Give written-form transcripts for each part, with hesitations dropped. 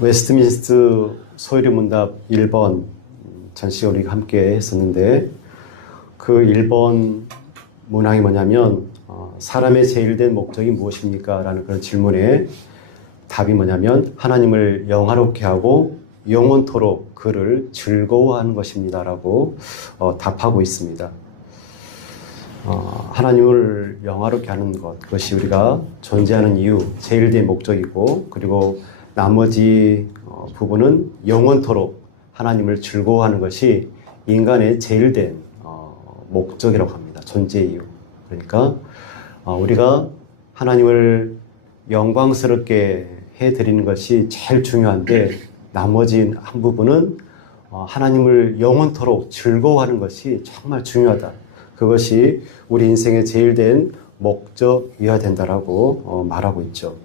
웨스트민스터 소요리문답 1번 전시회 우리가 함께 했었는데 그 1번 문항이 뭐냐면 사람의 제일된 목적이 무엇입니까? 라는 그런 질문에 답이 뭐냐면 하나님을 영화롭게 하고 영원토록 그를 즐거워하는 것입니다 라고 답하고 있습니다. 하나님을 영화롭게 하는 것, 그것이 우리가 존재하는 이유, 제일된 목적이고, 그리고 나머지 부분은 영원토록 하나님을 즐거워하는 것이 인간의 제일된 목적이라고 합니다. 존재 이유. 그러니까 우리가 하나님을 영광스럽게 해드리는 것이 제일 중요한데, 나머지 한 부분은 하나님을 영원토록 즐거워하는 것이 정말 중요하다. 그것이 우리 인생의 제일된 목적이어야 된다라고 말하고 있죠.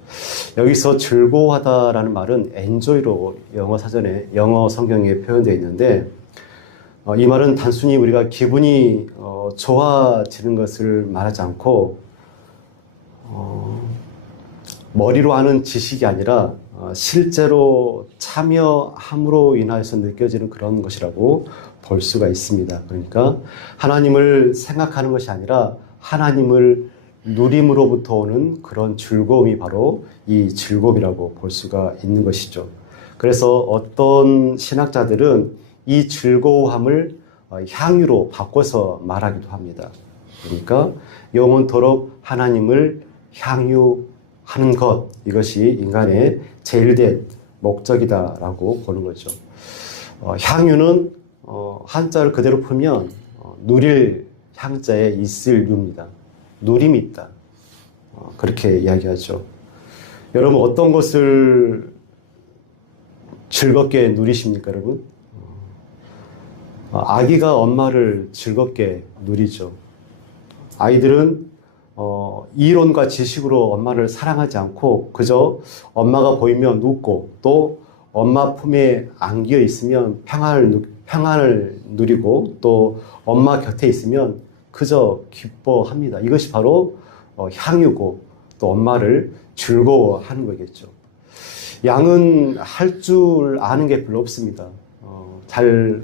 여기서 즐거워하다라는 말은 enjoy로 영어 사전에, 영어 성경에 표현되어 있는데, 이 말은 단순히 우리가 기분이 좋아지는 것을 말하지 않고 머리로 하는 지식이 아니라 실제로 참여함으로 인하여서 느껴지는 그런 것이라고 볼 수가 있습니다. 그러니까 하나님을 생각하는 것이 아니라 하나님을 누림으로부터 오는 그런 즐거움이 바로 이 즐거움이라고 볼 수가 있는 것이죠. 그래서 어떤 신학자들은 이 즐거움을 향유로 바꿔서 말하기도 합니다. 그러니까 영원토록 하나님을 향유하는 것, 이것이 인간의 제일된 목적이다라고 보는 거죠. 향유는 한자를 그대로 풀면 누릴 향자에 있을 유입니다. 누림이 있다. 그렇게 이야기하죠. 여러분 어떤 것을 즐겁게 누리십니까, 여러분? 아기가 엄마를 즐겁게 누리죠. 아이들은 이론과 지식으로 엄마를 사랑하지 않고 그저 엄마가 보이면 웃고 또 엄마 품에 안겨 있으면 평안을 누리고 또 엄마 곁에 있으면 그저 기뻐합니다. 이것이 바로 향유고 또 엄마를 즐거워하는 거겠죠. 양은 할 줄 아는 게 별로 없습니다. 잘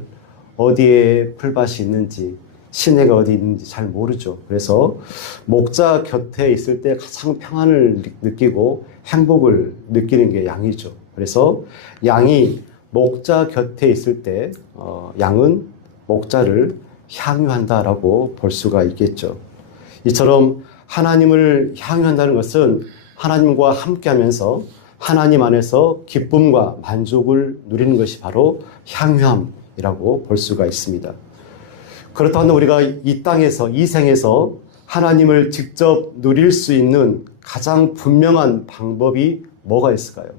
어디에 풀밭이 있는지 시내가 어디 있는지 잘 모르죠. 그래서 목자 곁에 있을 때 가장 평안을 느끼고 행복을 느끼는 게 양이죠. 그래서 양이 목자 곁에 있을 때 양은 목자를 향유한다라고 볼 수가 있겠죠. 이처럼 하나님을 향유한다는 것은 하나님과 함께하면서 하나님 안에서 기쁨과 만족을 누리는 것이 바로 향유함이라고 볼 수가 있습니다. 그렇다면 우리가 이 땅에서, 이 생에서 하나님을 직접 누릴 수 있는 가장 분명한 방법이 뭐가 있을까요?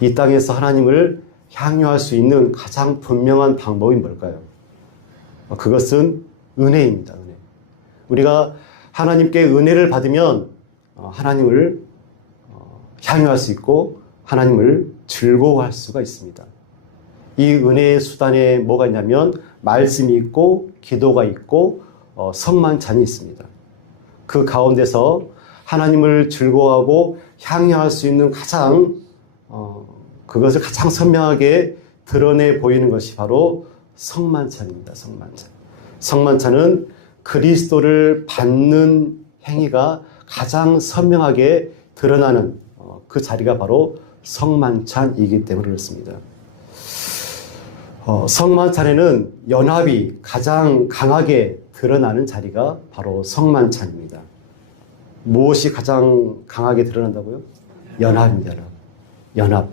이 땅에서 하나님을 향유할 수 있는 가장 분명한 방법이 뭘까요? 그것은 은혜입니다. 은혜. 우리가 하나님께 은혜를 받으면 하나님을 향유할 수 있고 하나님을 즐거워할 수가 있습니다. 이 은혜의 수단에 뭐가 있냐면 말씀이 있고 기도가 있고 성만찬이 있습니다. 그 가운데서 하나님을 즐거워하고 향유할 수 있는 그것을 가장 선명하게 드러내 보이는 것이 바로 성만찬입니다. 성만찬. 성만찬은 그리스도를 받는 행위가 가장 선명하게 드러나는 그 자리가 바로 성만찬이기 때문에 그렇습니다. 성만찬에는 연합이 가장 강하게 드러나는 자리가 바로 성만찬입니다. 무엇이 가장 강하게 드러난다고요? 연합입니다. 연합.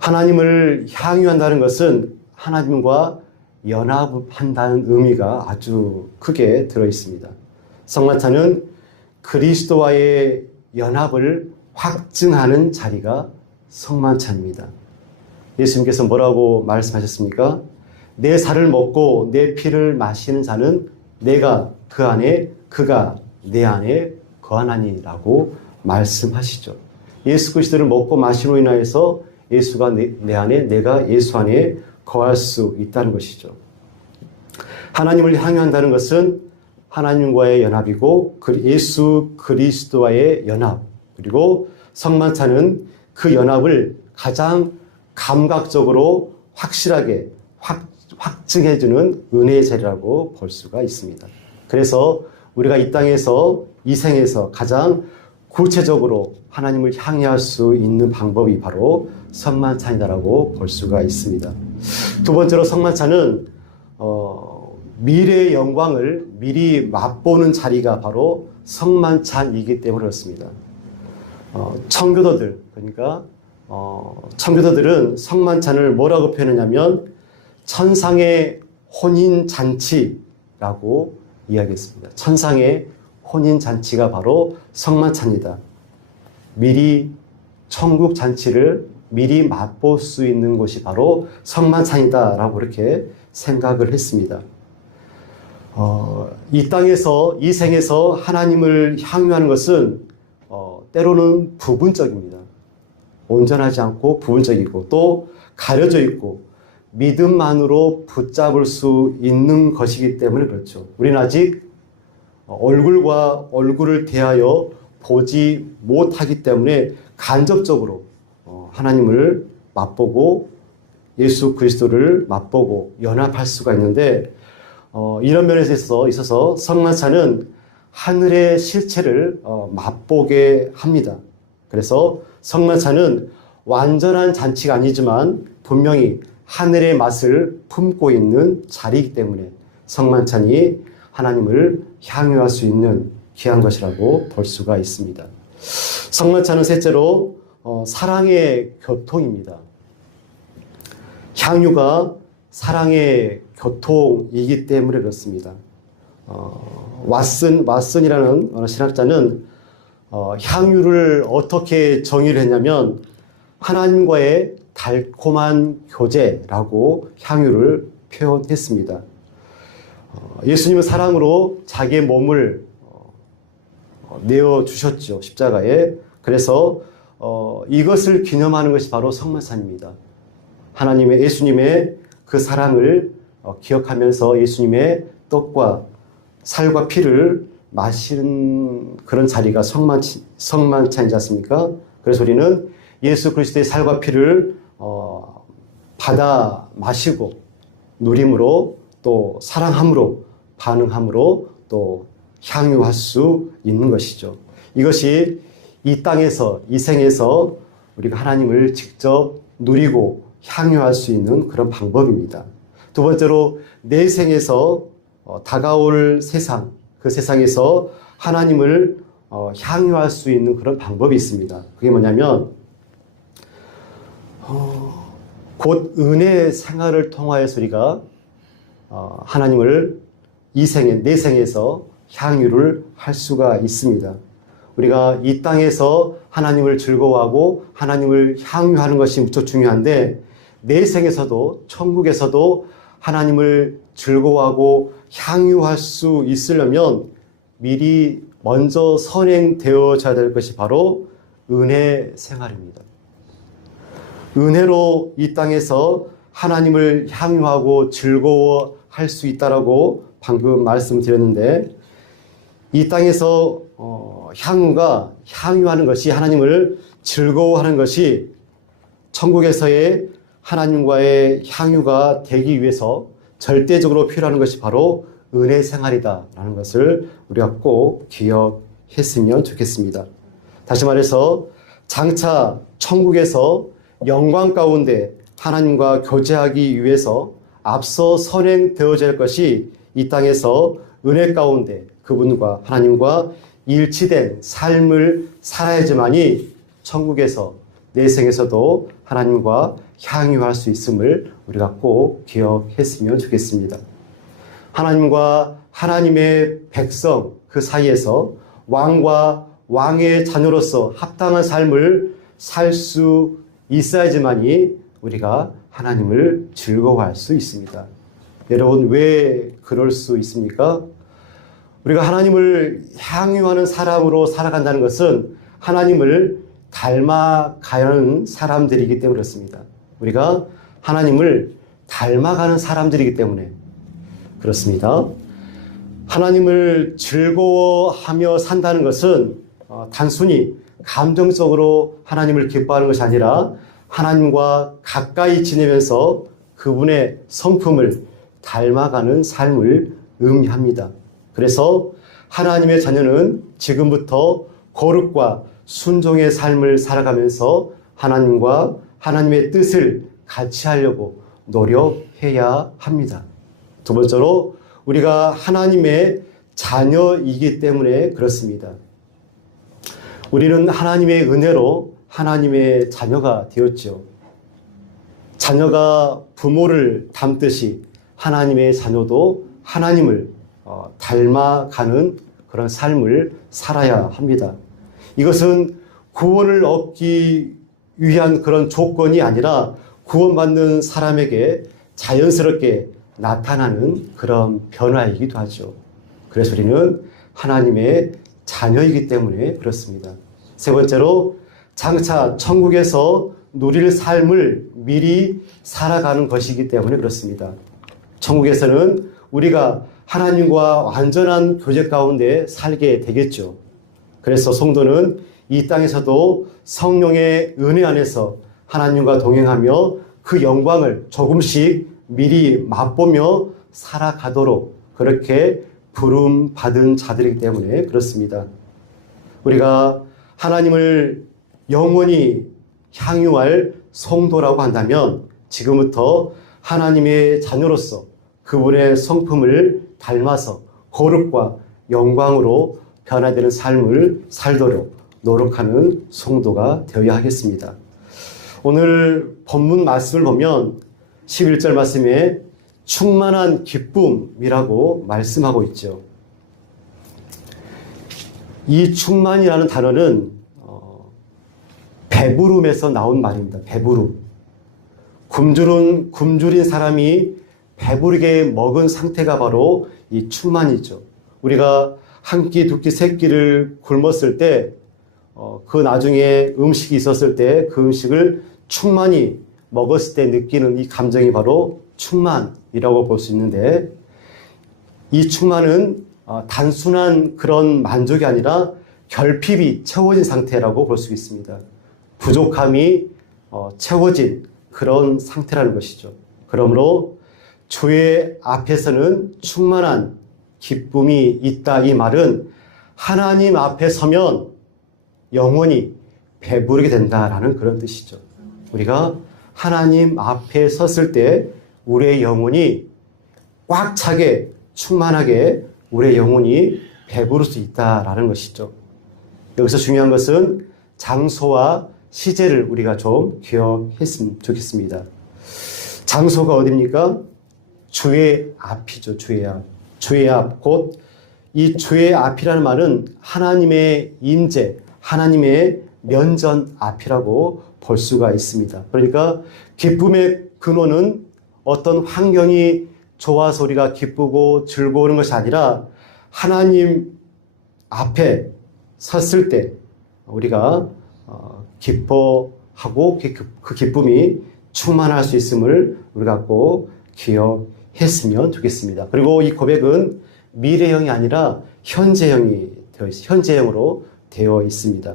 하나님을 향유한다는 것은 하나님과 연합한다는 의미가 아주 크게 들어 있습니다. 성만찬은 그리스도와의 연합을 확증하는 자리가 성만찬입니다. 예수님께서 뭐라고 말씀하셨습니까? 내 살을 먹고 내 피를 마시는 자는 내가 그 안에, 그가 내 안에 거하나니라고 말씀하시죠. 예수 그리스도를 먹고 마심으로 인하여서 예수가 내 안에, 내가 예수 안에 거할 수 있다는 것이죠. 하나님을 향유한다는 것은 하나님과의 연합이고 예수 그리스도와의 연합, 그리고 성만찬은 그 연합을 가장 감각적으로 확실하게 확증해주는 은혜의 자리라고 볼 수가 있습니다. 그래서 우리가 이 땅에서 이 생에서 가장 구체적으로 하나님을 향해할 수 있는 방법이 바로 성만찬이다라고 볼 수가 있습니다. 두 번째로 성만찬은 미래의 영광을 미리 맛보는 자리가 바로 성만찬이기 때문에 그렇습니다. 청교도들, 그러니까 청교도들은 성만찬을 뭐라고 표현하냐면 천상의 혼인잔치라고 이야기했습니다. 천상의 혼인잔치가 바로 성만찬이다. 미리 천국 잔치를 미리 맛볼 수 있는 곳이 바로 성만찬이다라고 이렇게 생각을 했습니다. 이 땅에서, 이 생에서 하나님을 향유하는 것은 때로는 부분적입니다. 온전하지 않고 부분적이고 또 가려져 있고 믿음만으로 붙잡을 수 있는 것이기 때문에 그렇죠. 우리는 아직 얼굴과 얼굴을 대하여 보지 못하기 때문에 간접적으로 하나님을 맛보고 예수 그리스도를 맛보고 연합할 수가 있는데 이런 면에서 있어서 성만찬은 하늘의 실체를 맛보게 합니다. 그래서 성만찬은 완전한 잔치가 아니지만 분명히 하늘의 맛을 품고 있는 자리이기 때문에 성만찬이 하나님을 향유할 수 있는 귀한 것이라고 볼 수가 있습니다. 성만찬은 셋째로 사랑의 교통입니다. 향유가 사랑의 교통이기 때문에 그렇습니다. 왓슨이라는 어느 신학자는 향유를 어떻게 정의를 했냐면 하나님과의 달콤한 교제라고 향유를 표현했습니다. 예수님은 사랑으로 자기의 몸을 내어주셨죠. 십자가에. 그래서 이것을 기념하는 것이 바로 성만찬입니다. 하나님의 예수님의 그 사랑을 기억하면서 예수님의 떡과 살과 피를 마시는 그런 자리가 성만찬이지 않습니까? 그래서 우리는 예수 그리스도의 살과 피를 받아 마시고 누림으로 또 사랑함으로 반응함으로 또 향유할 수 있는 것이죠. 이것이 이 땅에서 이 생에서 우리가 하나님을 직접 누리고 향유할 수 있는 그런 방법입니다. 두 번째로 내 생에서 다가올 세상, 그 세상에서 하나님을 향유할 수 있는 그런 방법이 있습니다. 그게 뭐냐면 곧 은혜 생활을 통하여서 우리가 하나님을 이 생에, 내 생에서 향유를 할 수가 있습니다. 우리가 이 땅에서 하나님을 즐거워하고 하나님을 향유하는 것이 무척 중요한데 내 생에서도 천국에서도 하나님을 즐거워하고 향유할 수 있으려면 미리 먼저 선행되어져야 될 것이 바로 은혜 생활입니다. 은혜로 이 땅에서 하나님을 향유하고 즐거워할 수 있다라고 방금 말씀드렸는데 이 땅에서 향유하는 것이 하나님을 즐거워하는 것이 천국에서의 하나님과의 향유가 되기 위해서 절대적으로 필요한 것이 바로 은혜 생활이다라는 것을 우리가 꼭 기억했으면 좋겠습니다. 다시 말해서 장차 천국에서 영광 가운데 하나님과 교제하기 위해서 앞서 선행되어야 할 것이 이 땅에서 은혜 가운데 그분과 하나님과 일치된 삶을 살아야지만이 천국에서 내 생에서도 하나님과 향유할 수 있음을 우리가 꼭 기억했으면 좋겠습니다. 하나님과 하나님의 백성 그 사이에서 왕과 왕의 자녀로서 합당한 삶을 살 수 있어야지만이 우리가 하나님을 즐거워할 수 있습니다. 여러분 왜 그럴 수 있습니까? 우리가 하나님을 향유하는 사람으로 살아간다는 것은 하나님을 닮아가는 사람들이기 때문에 그렇습니다. 우리가 하나님을 닮아가는 사람들이기 때문에 그렇습니다. 하나님을 즐거워하며 산다는 것은 단순히 감정적으로 하나님을 기뻐하는 것이 아니라 하나님과 가까이 지내면서 그분의 성품을 닮아가는 삶을 의미합니다. 그래서 하나님의 자녀는 지금부터 거룩과 순종의 삶을 살아가면서 하나님과 하나님의 뜻을 같이 하려고 노력해야 합니다. 두 번째로 우리가 하나님의 자녀이기 때문에 그렇습니다. 우리는 하나님의 은혜로 하나님의 자녀가 되었죠. 자녀가 부모를 닮듯이 하나님의 자녀도 하나님을 닮아가는 그런 삶을 살아야 합니다. 이것은 구원을 얻기 위한 그런 조건이 아니라 구원받는 사람에게 자연스럽게 나타나는 그런 변화이기도 하죠. 그래서 우리는 하나님의 자녀이기 때문에 그렇습니다. 세 번째로 장차 천국에서 누릴 삶을 미리 살아가는 것이기 때문에 그렇습니다. 천국에서는 우리가 하나님과 완전한 교제 가운데 살게 되겠죠. 그래서 성도는 이 땅에서도 성령의 은혜 안에서 하나님과 동행하며 그 영광을 조금씩 미리 맛보며 살아가도록 그렇게 부름받은 자들이기 때문에 그렇습니다. 우리가 하나님을 영원히 향유할 성도라고 한다면 지금부터 하나님의 자녀로서 그분의 성품을 닮아서 거룩과 영광으로 변화되는 삶을 살도록 노력하는 성도가 되어야 하겠습니다. 오늘 본문 말씀을 보면 11절 말씀에 충만한 기쁨이라고 말씀하고 있죠. 이 충만이라는 단어는 배부름에서 나온 말입니다. 배부름. 굶주린 사람이 배부르게 먹은 상태가 바로 이 충만이죠. 우리가 한 끼, 두 끼, 세 끼를 굶었을 때, 그 나중에 음식이 있었을 때 그 음식을 충만히 먹었을 때 느끼는 이 감정이 바로 충만이라고 볼 수 있는데, 이 충만은 단순한 그런 만족이 아니라 결핍이 채워진 상태라고 볼 수 있습니다. 부족함이 채워진 그런 상태라는 것이죠. 그러므로 주의 앞에서는 충만한 기쁨이 있다. 이 말은 하나님 앞에 서면 영원히 배부르게 된다라는 그런 뜻이죠. 우리가 하나님 앞에 섰을 때 우리의 영혼이 꽉 차게 충만하게 우리의 영혼이 배부를 수 있다라는 것이죠. 여기서 중요한 것은 장소와 시제를 우리가 좀 기억했으면 좋겠습니다. 장소가 어디입니까? 주의 앞이죠. 주의 앞. 주의 앞, 곧 이 주의 앞이라는 말은 하나님의 임재, 하나님의 면전 앞이라고 볼 수가 있습니다. 그러니까 기쁨의 근원은 어떤 환경이 좋아서 우리가 기쁘고 즐거우는 것이 아니라 하나님 앞에 섰을 때 우리가 기뻐하고 그 기쁨이 충만할 수 있음을 우리가 꼭 기억했으면 좋겠습니다. 그리고 이 고백은 미래형이 아니라 현재형으로 되어 있습니다.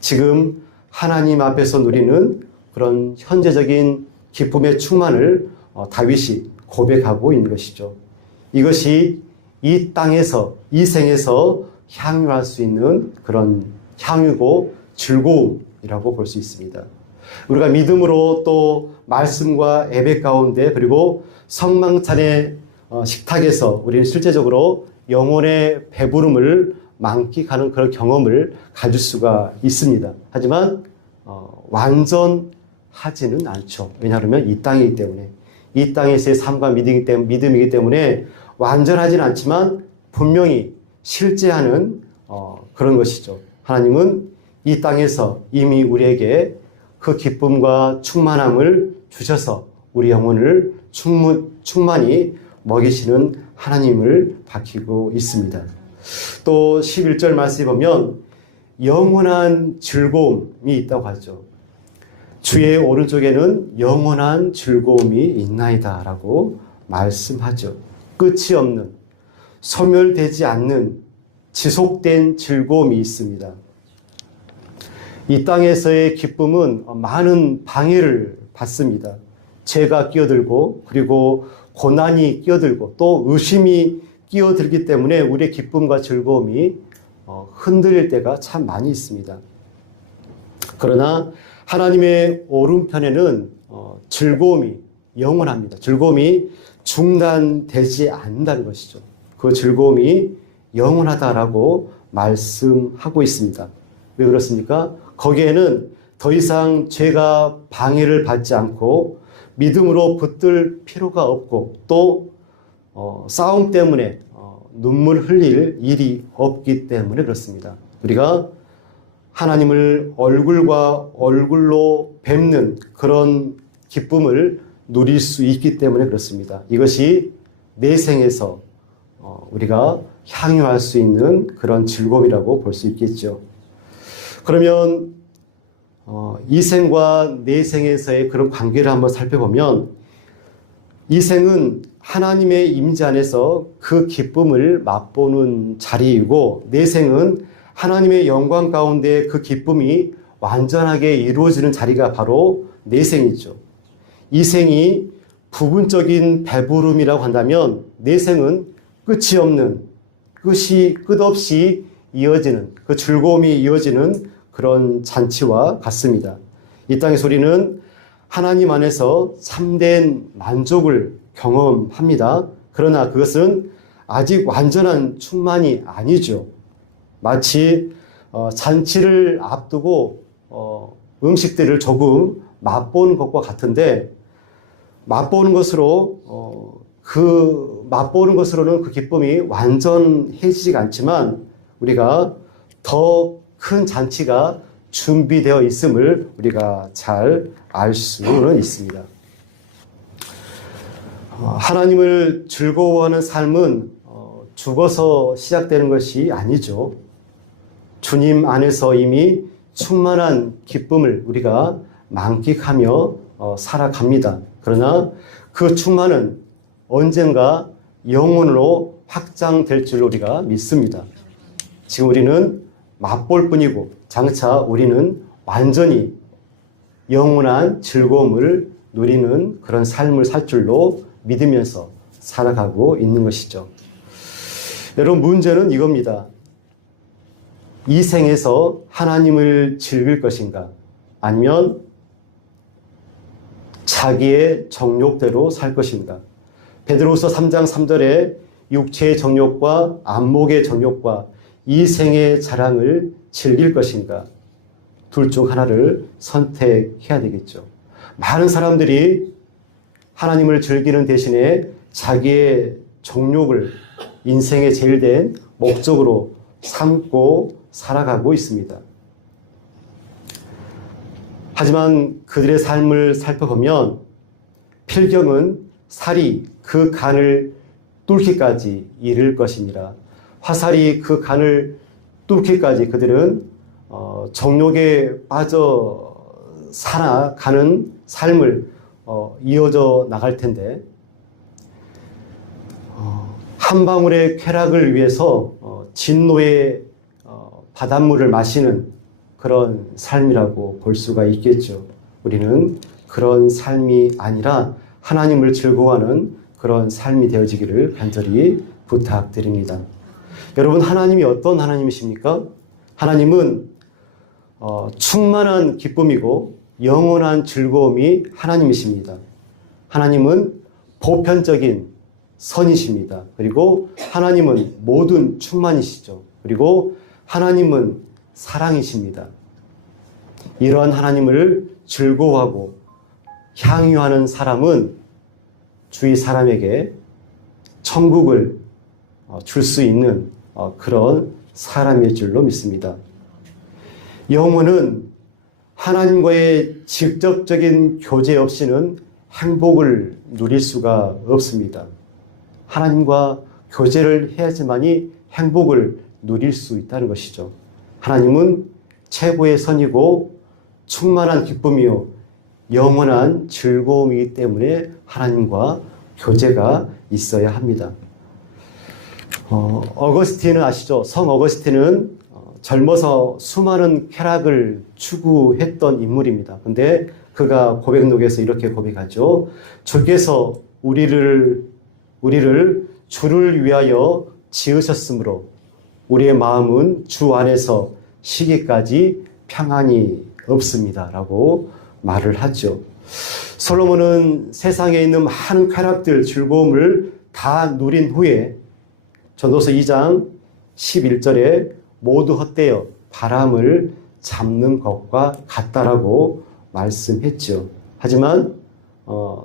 지금 하나님 앞에서 누리는 그런 현재적인 기쁨의 충만을 다윗이 고백하고 있는 것이죠. 이것이 이 땅에서, 이 생에서 향유할 수 있는 그런 향유고 즐거움이라고 볼 수 있습니다. 우리가 믿음으로 또 말씀과 예배 가운데 그리고 성망찬의 식탁에서 우리는 실제적으로 영혼의 배부름을 만끽하는 그런 경험을 가질 수가 있습니다. 하지만 완전하지는 않죠. 왜냐하면 이 땅이기 때문에, 이 땅에서의 삶과 믿음이기 때문에 완전하지는 않지만 분명히 실제하는 그런 것이죠. 하나님은 이 땅에서 이미 우리에게 그 기쁨과 충만함을 주셔서 우리 영혼을 충만히 먹이시는 하나님을 밝히고 있습니다. 또 11절 말씀에 보면 영원한 즐거움이 있다고 하죠. 주의 오른쪽에는 영원한 즐거움이 있나이다 라고 말씀하죠. 끝이 없는, 소멸되지 않는 지속된 즐거움이 있습니다. 이 땅에서의 기쁨은 많은 방해를 받습니다. 죄가 끼어들고 그리고 고난이 끼어들고 또 의심이 끼어들기 때문에 우리의 기쁨과 즐거움이 흔들릴 때가 참 많이 있습니다. 그러나 하나님의 오른편에는 즐거움이 영원합니다. 즐거움이 중단되지 않는다는 것이죠. 그 즐거움이 영원하다라고 말씀하고 있습니다. 왜 그렇습니까? 거기에는 더 이상 죄가 방해를 받지 않고 믿음으로 붙들 필요가 없고 또 싸움 때문에 눈물 흘릴 일이 없기 때문에 그렇습니다. 우리가 하나님을 얼굴과 얼굴로 뵙는 그런 기쁨을 누릴 수 있기 때문에 그렇습니다. 이것이 내 생에서 우리가 향유할 수 있는 그런 즐거움이라고 볼 수 있겠죠. 그러면 이 생과 내 생에서의 그런 관계를 한번 살펴보면 이 생은 하나님의 임재 안에서 그 기쁨을 맛보는 자리이고 내 생은 하나님의 영광 가운데 그 기쁨이 완전하게 이루어지는 자리가 바로 내 생이죠. 이 생이 부분적인 배부름이라고 한다면 내 생은 끝이 없는, 끝없이 이어지는, 그 즐거움이 이어지는 그런 잔치와 같습니다. 이 땅의 소리는 하나님 안에서 참된 만족을 경험합니다. 그러나 그것은 아직 완전한 충만이 아니죠. 마치 잔치를 앞두고 음식들을 조금 맛보는 것과 같은데 맛보는 것으로는 그 기쁨이 완전해지지가 않지만 우리가 더 큰 잔치가 준비되어 있음을 우리가 잘 알 수는 있습니다. 하나님을 즐거워하는 삶은 죽어서 시작되는 것이 아니죠. 주님 안에서 이미 충만한 기쁨을 우리가 만끽하며 살아갑니다. 그러나 그 충만은 언젠가 영원으로 확장될 줄 우리가 믿습니다. 지금 우리는 맛볼 뿐이고 장차 우리는 완전히 영원한 즐거움을 누리는 그런 삶을 살 줄로 믿으면서 살아가고 있는 것이죠. 여러분, 문제는 이겁니다. 이 생에서 하나님을 즐길 것인가? 아니면 자기의 정욕대로 살 것인가? 베드로후서 3장 3절에 육체의 정욕과 안목의 정욕과 이 생의 자랑을 즐길 것인가? 둘 중 하나를 선택해야 되겠죠. 많은 사람들이 하나님을 즐기는 대신에 자기의 정욕을 인생의 제일 된 목적으로 삼고 살아가고 있습니다. 하지만 그들의 삶을 살펴보면 필경은 살이 그 간을 뚫기까지 이를 것이니라. 화살이 그 간을 뚫기까지 그들은 정욕에 빠져 살아가는 삶을 이어져 나갈 텐데 한 방울의 쾌락을 위해서 진노의 바닷물을 마시는 그런 삶이라고 볼 수가 있겠죠. 우리는 그런 삶이 아니라 하나님을 즐거워하는 그런 삶이 되어지기를 간절히 부탁드립니다. 여러분, 하나님이 어떤 하나님이십니까? 하나님은 충만한 기쁨이고 영원한 즐거움이 하나님이십니다. 하나님은 보편적인 선이십니다. 그리고 하나님은 모든 충만이시죠. 그리고 하나님은 사랑이십니다. 이러한 하나님을 즐거워하고 향유하는 사람은 주위 사람에게 천국을 줄 수 있는 그런 사람일 줄로 믿습니다. 영혼은 하나님과의 직접적인 교제 없이는 행복을 누릴 수가 없습니다. 하나님과 교제를 해야지만이 행복을 누릴 수 있다는 것이죠. 하나님은 최고의 선이고 충만한 기쁨이요 영원한 즐거움이기 때문에 하나님과 교제가 있어야 합니다. 어거스틴은 아시죠? 성 어거스틴은 젊어서 수많은 쾌락을 추구했던 인물입니다. 근데 그가 고백록에서 이렇게 고백하죠. 주께서 우리를 주를 위하여 지으셨으므로 우리의 마음은 주 안에서 시기까지 평안이 없습니다. 라고 말을 하죠. 솔로몬은 세상에 있는 많은 쾌락들, 즐거움을 다 누린 후에 전도서 2장 11절에 모두 헛되어 바람을 잡는 것과 같다라고 말씀했죠. 하지만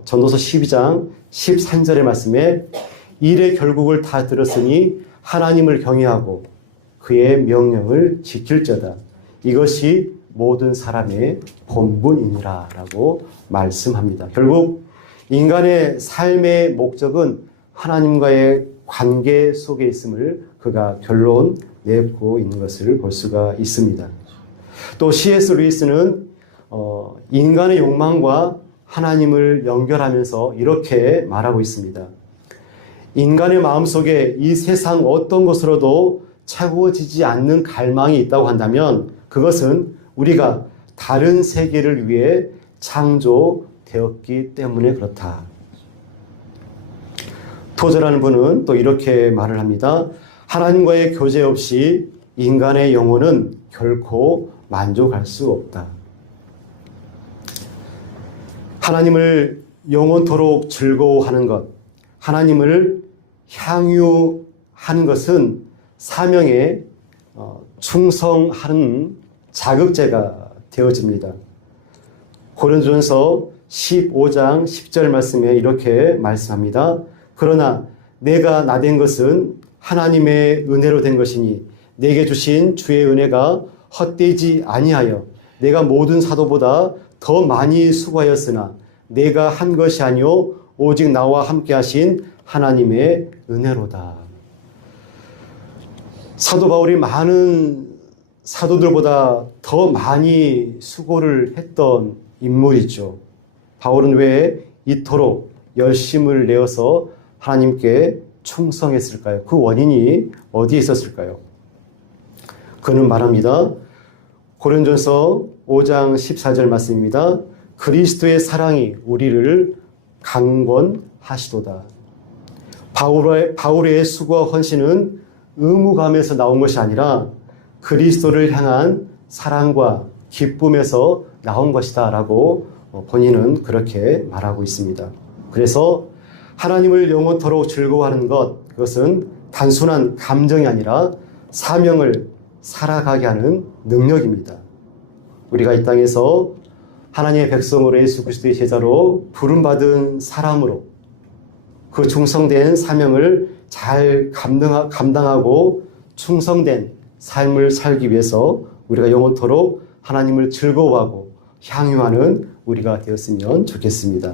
전도서 12장 13절의 말씀에 일의 결국을 다 들었으니 하나님을 경외하고 그의 명령을 지킬저다. 이것이 모든 사람의 본분이니라 라고 말씀합니다. 결국 인간의 삶의 목적은 하나님과의 관계 속에 있음을 그가 결론 내고 있는 것을 볼 수가 있습니다. 또 C.S. 루이스는 인간의 욕망과 하나님을 연결하면서 이렇게 말하고 있습니다. 인간의 마음속에 이 세상 어떤 것으로도 채워지지 않는 갈망이 있다고 한다면 그것은 우리가 다른 세계를 위해 창조되었기 때문에 그렇다. 토저라는 분은 또 이렇게 말을 합니다. 하나님과의 교제 없이 인간의 영혼은 결코 만족할 수 없다. 하나님을 영원토록 즐거워하는 것, 하나님을 향유하는 것은 사명에 충성하는 자극제가 되어집니다. 고린도전서 15장 10절 말씀에 이렇게 말씀합니다. 그러나 내가 나된 것은 하나님의 은혜로 된 것이니 내게 주신 주의 은혜가 헛되지 아니하여 내가 모든 사도보다 더 많이 수고하였으나 내가 한 것이 아니요 오직 나와 함께 하신 하나님의 은혜로다. 사도 바울이 많은 사도들보다 더 많이 수고를 했던 인물이죠. 바울은 왜 이토록 열심을 내어서 하나님께 충성했을까요? 그 원인이 어디에 있었을까요? 그는 말합니다. 고린도전서 5장 14절 말씀입니다. 그리스도의 사랑이 우리를 강권하시도다. 바울의 수고와 헌신은 의무감에서 나온 것이 아니라 그리스도를 향한 사랑과 기쁨에서 나온 것이다 라고 본인은 그렇게 말하고 있습니다. 그래서 하나님을 영원토록 즐거워하는 것, 그것은 단순한 감정이 아니라 사명을 살아가게 하는 능력입니다. 우리가 이 땅에서 하나님의 백성으로 예수 그리스도의 제자로 부름받은 사람으로 그 충성된 사명을 잘 감당하고 충성된 삶을 살기 위해서 우리가 영원토록 하나님을 즐거워하고 향유하는 우리가 되었으면 좋겠습니다.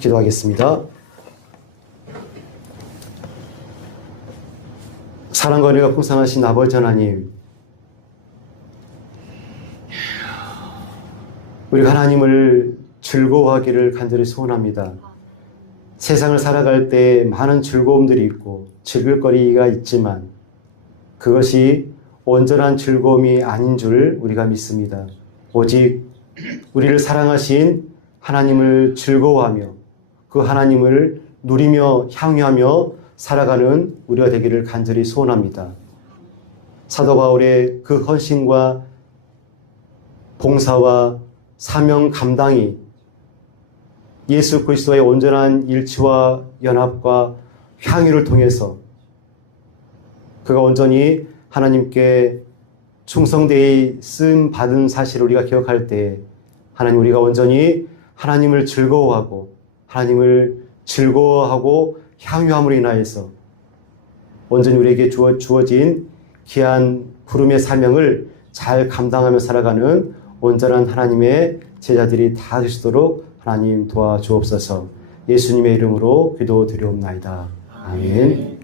기도하겠습니다. 사랑과 은혜가 풍성하신 아버지 하나님, 우리가 하나님을 즐거워하기를 간절히 소원합니다. 세상을 살아갈 때 많은 즐거움들이 있고 즐길 거리가 있지만 그것이 온전한 즐거움이 아닌 줄 우리가 믿습니다. 오직 우리를 사랑하신 하나님을 즐거워하며 그 하나님을 누리며 향유하며 살아가는 우리가 되기를 간절히 소원합니다. 사도 바울의 그 헌신과 봉사와 사명 감당이 예수 그리스도의 온전한 일치와 연합과 향유를 통해서 그가 온전히 하나님께 충성되이 쓰임 받은 사실을 우리가 기억할 때 하나님, 우리가 온전히 하나님을 즐거워하고 향유함으로 인하여서 온전히 우리에게 주어진 귀한 부름의 사명을 잘 감당하며 살아가는 온전한 하나님의 제자들이 다 되시도록 하나님 도와주옵소서. 예수님의 이름으로 기도드리옵나이다. 아멘.